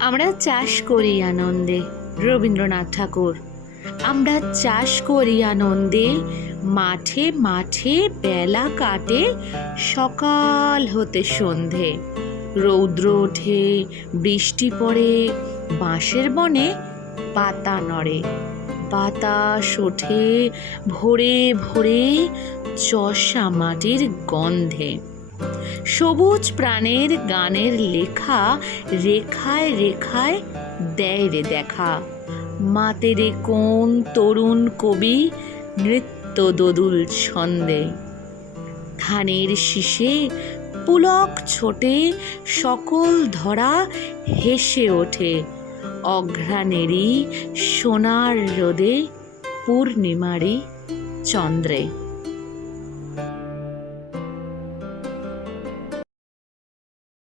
আমরা চাষ করি আনন্দে, রবীন্দ্রনাথ ঠাকুর। আমরা চাষ করি আনন্দে, মাঠে মাঠে বেলা কাটে, সকাল হতে সন্ধে। রৌদ্র ওঠে, বৃষ্টি পড়ে, বাঁশের বনে পাতা নড়ে। বাতাস ওঠে, ভোরে ভোরে চষা মাটির গন্ধে। সবুজ প্রাণের গানের লেখা রেখায় রেখায় দেয় রে দেখা। মাতে রে কোন তরুণ কবি নৃত্য দোদুল ছন্দে। ধানের শীষে পুলক ছোটে, সকল ধরা হেসে ওঠে। অঘ্রাণেরই সোনার রোদে পূর্ণিমারি চন্দ্রে।